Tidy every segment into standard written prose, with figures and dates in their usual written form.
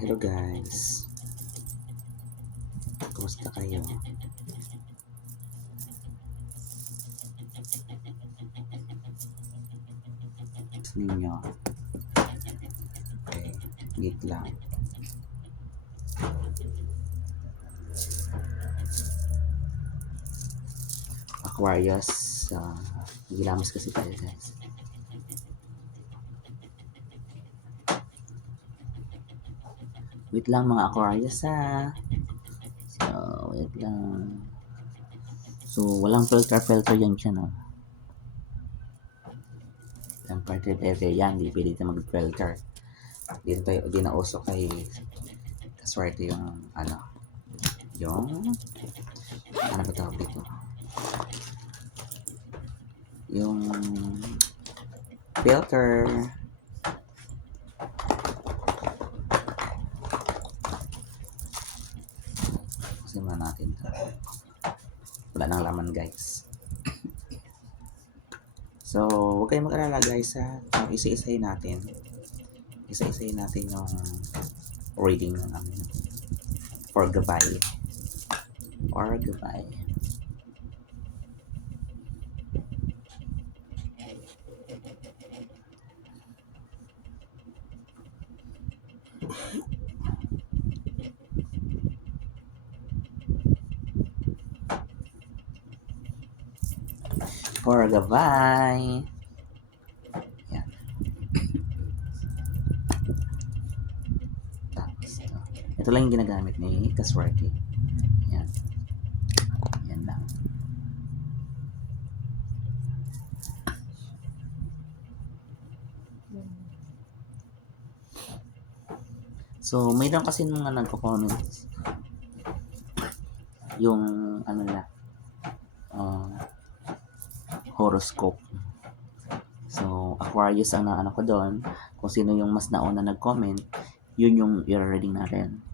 Hello guys. Kumusta kayo? Ninyo. Okay, wait lang. Aquarius, gilamos kasi tayo guys. Wait lang mga Aquarius ha. So, wait lang. So, walang filter yan siya, no? Ang party level yan, di pwede na mag-filter. Di na uso kay kaswerte yung ano ba tawag dito? Yung filter. Simulan natin ito. Wala nang laman guys. So, huwag kayong mag-alala guys ha. Isa-isahin natin. Isa-isahin natin yung reading ng for goodbye. Or goodbye. For goodbye. Yan. Tapos, ito lang yung ginagamit ni Kaswerte. Yan. Yan lang. So, mayroon kasi mga nagko-comment yung horoscope. So, Aquarius ang naano ko doon. Kung sino yung mas nauna nag-comment, yun yung i-reading natin.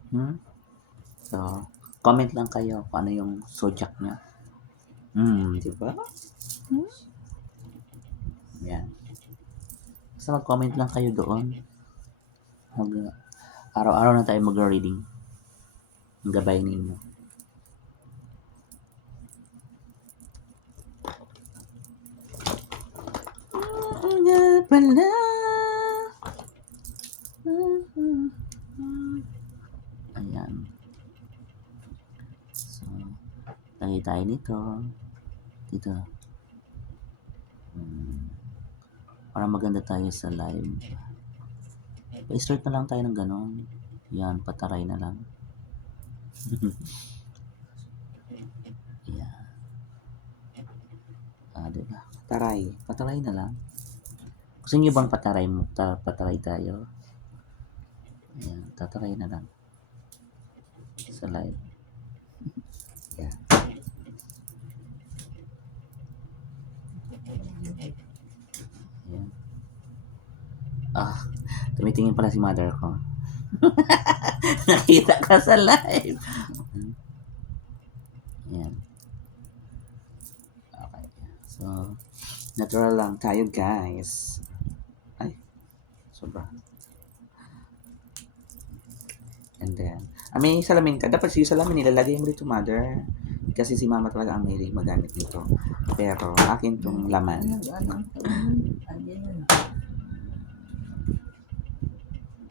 So, comment lang kayo kung ano yung zodiac niya. Di ba? Yan. Basta mag-comment lang kayo doon. Araw-araw na tayo mag-reading. Ang gabay ninyo. Pala. Ayan. So, lagay tayo nito. Dito. Para maganda tayo sa live. Pa-start na lang tayo ng ganon. Yan, pataray na lang. Yan. Diba? Pataray na lang. Gusto niyo bang pataray tayo? Ayan, tataray na lang. Sa live. Yan. Ayan. Tumitingin pala si mother ko. Nakita ka sa live. Ayan. Okay. So, natural lang tayo guys. Ay, sobra. And then, may salamin ka. Dapat yung salamin nilalagay mo dito, mother. Kasi si mama talaga ang may magamit nito. Pero, akin tong laman.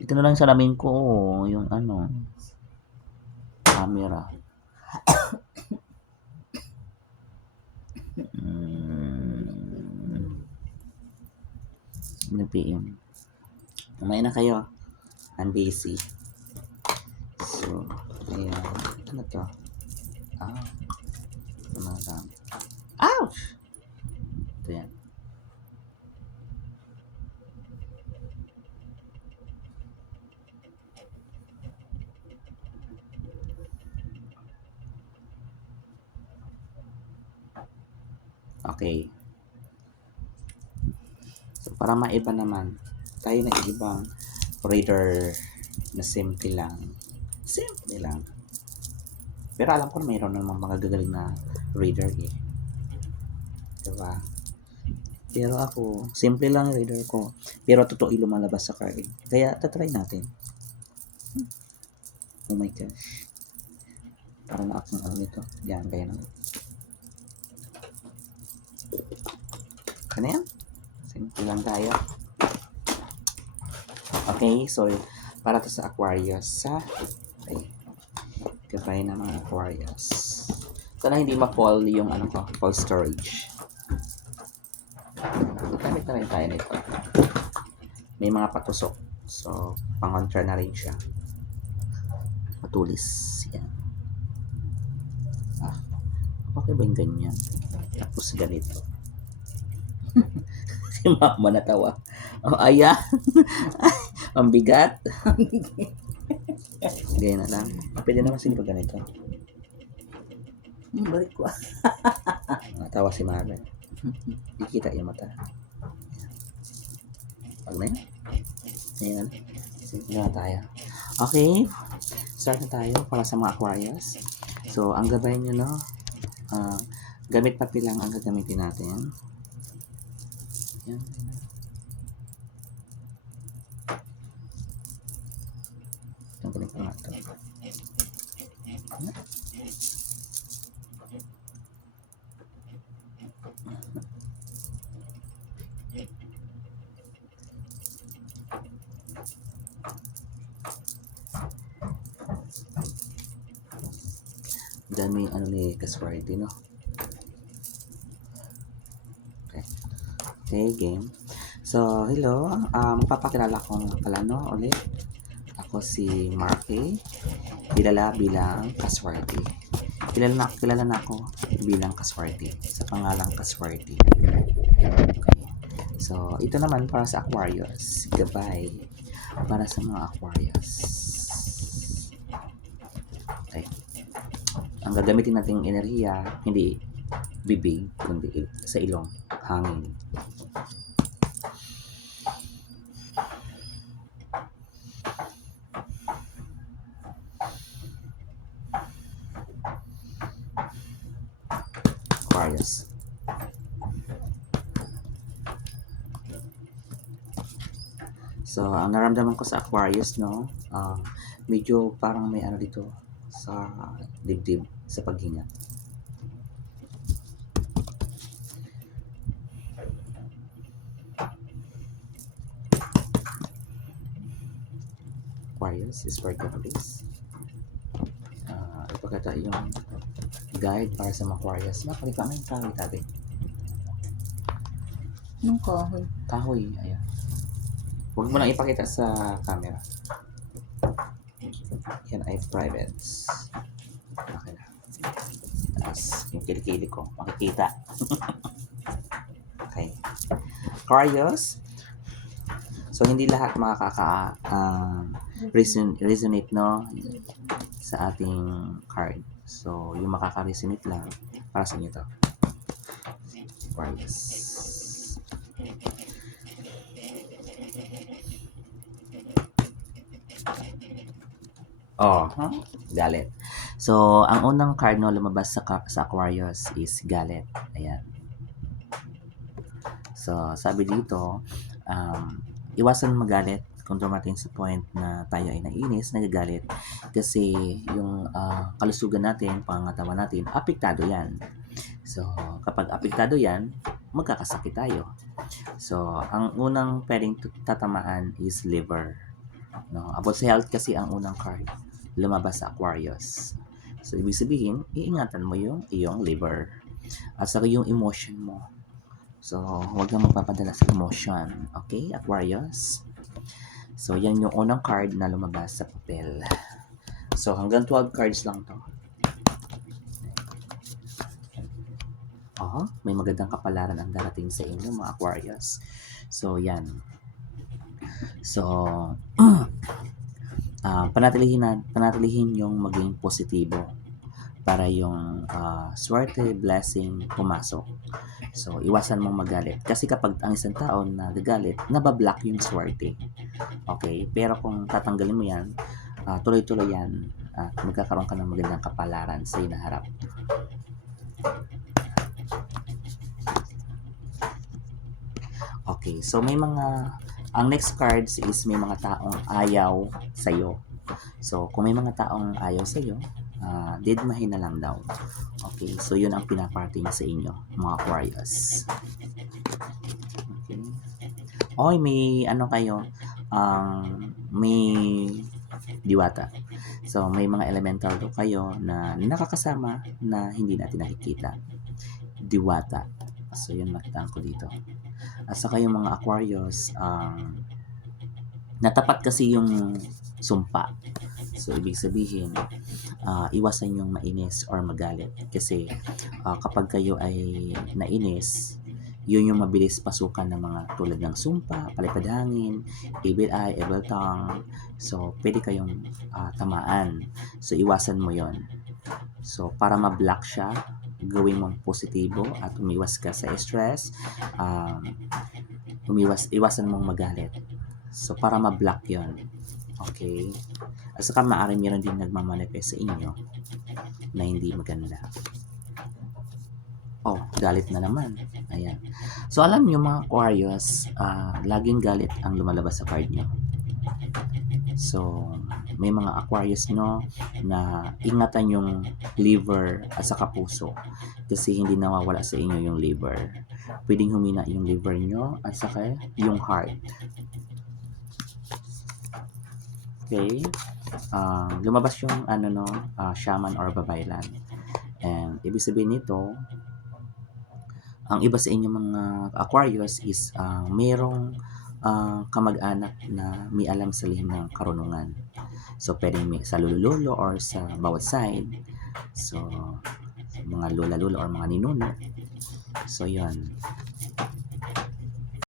Ito na lang salamin ko, yung camera. PM. Kumain na kayo. I'm busy. So, ayan. Ano to? Tumatang. Ouch! Ito yan. Okay. So, para maiba naman, tayo na ibang reader na simple lang. Simple lang. Pero alam ko na mayroon namang mga gagaling na reader eh. Diba? Pero ako, simple lang yung reader ko. Pero totoo yung lumalabas sa card. Kaya, tatry natin. Oh my gosh. Parang na akong ano nito. Yan, kaya na. Ano yan? Simple lang tayo. Okay, so para to sa Aquarius sa gabay ng mga Aquarius. Sana hindi ma-fall yung ano ko, fall storage. Gamit na rin tayo nito. May mga patusok. So, pang-contra na rin siya. Matulis. Yan. Ah, okay ba yung ganyan? Tapos ganito. Si mama natawa. Oh, ayan. Ang bigat. Ganyan na lang. Pwede naman sila pag ganito. Balik ko. Natawa si mama. Di kita yung mata. Pag na yun. Ayan. Sige na tayo. Okay. Start na tayo para sa mga Aquarius. So, ang gabay nyo, no? Gamit pati lang ang gagamitin natin. Yan. Tanggalin ko nga ito. Daming ano ni Kaswarty, no? Okay, game. So, hello. Magpapakilala ko nga pala, no? Ulit. Ako si Marky. Kilala bilang Kaswarty. Kilala na ako bilang Kaswarty. Sa pangalang Kaswarty. Okay. So, ito naman para sa Aquarius. Gabay. Para sa mga Aquarius. Okay. Ang gagamitin nating enerhiya, hindi bibig, kundi sa ilong, hangin. Aquarius. So, ang naramdaman ko sa Aquarius, no, medyo parang may ano dito sa dibdib, sa paghinga. Aquarius is for God, please. Ipagkata yung guide para sa mga Aquarius. Makakita mo yung kahoy tabi. Anong kahoy? Kahoy, ayan. Huwag mo lang ipakita sa camera. Yan ay private. Okay na. Tapos, yung kilikili ko, makikita. Okay. Aquarius. So, hindi lahat resonate, no? Sa ating card. So, yung makaka-resonate lang, para sa inyo to. Aquarius. Oh, galit. So, ang unang card no lumabas sa Aquarius is galit. Ayan. So, sabi dito, iwasan magalit kung dumating sa point na tayo ay nainis, nagagalit. Kasi yung kalusugan natin, pangangatawan natin, apektado yan. So, kapag apektado yan, magkakasakit tayo. So, ang unang pwedeng tatamaan is liver. No? About sa health kasi ang unang card lumabas sa Aquarius. So, ibig sabihin, iingatan mo yung iyong liver. At saka yung emotion mo. So, huwag kang magpapadala sa emotion. Okay, Aquarius? So, yan yung unang card na lumabas sa papel. So, hanggang 12 cards lang to. May magandang kapalaran ang darating sa inyo, mga Aquarius. So, yan. So, panatilihin yung maging positibo para yung swerte, blessing, pumasok. So, iwasan mong magalit. Kasi kapag ang isang tao na nagagalit, nabablock yung swerte. Okay? Pero kung tatanggalin mo yan, tuloy-tuloy yan, magkakaroon ka ng magandang kapalaran sa inaharap. Okay, so may mga, ang next cards is may mga taong ayaw sa'yo. So, kung may mga taong ayaw sa'yo, didmahin na lang daw. Okay, so yun ang pinaparte niya sa inyo, mga Aquarius. Okay. Oy, may ano kayo, may diwata. So, may mga elemental daw kayo na nakakasama na hindi natin nakikita. Diwata. So, yun nakitaan ko dito. At saka yung mga Aquarius, natapat kasi yung sumpa. So, ibig sabihin, iwasan yung mainis or magalit. Kasi kapag kayo ay nainis, yun yung mabilis pasukan ng mga tulad ng sumpa, palipad hangin, evil eye, evil tongue. So, pwede kayong tamaan. So, iwasan mo yon. So, para ma-block siya, gawin mong positibo at umiwas ka sa stress, iwasan mong magalit. So, para ma-block yon. Okay? At saka maaaring meron din nagmamanifest sa inyo na hindi maganda. Oh, galit na naman. Ayan. So, alam nyo mga Aquarius, laging galit ang lumalabas sa card nyo. So, may mga Aquarius no na ingatan yung liver at saka puso kasi hindi nawawala sa inyo yung liver. Pwedeng humina yung liver nyo at saka yung heart. Okay? Lumabas yung shaman or babaylan. And ibig sabihin nito, ang iba sa inyo mga Aquarius is merong kamag-anak na may alam sa lihim ng karunungan. So, pwedeng sa lolo-lolo or sa bawat side. So, mga lola-lolo or mga ninuno. So, yun.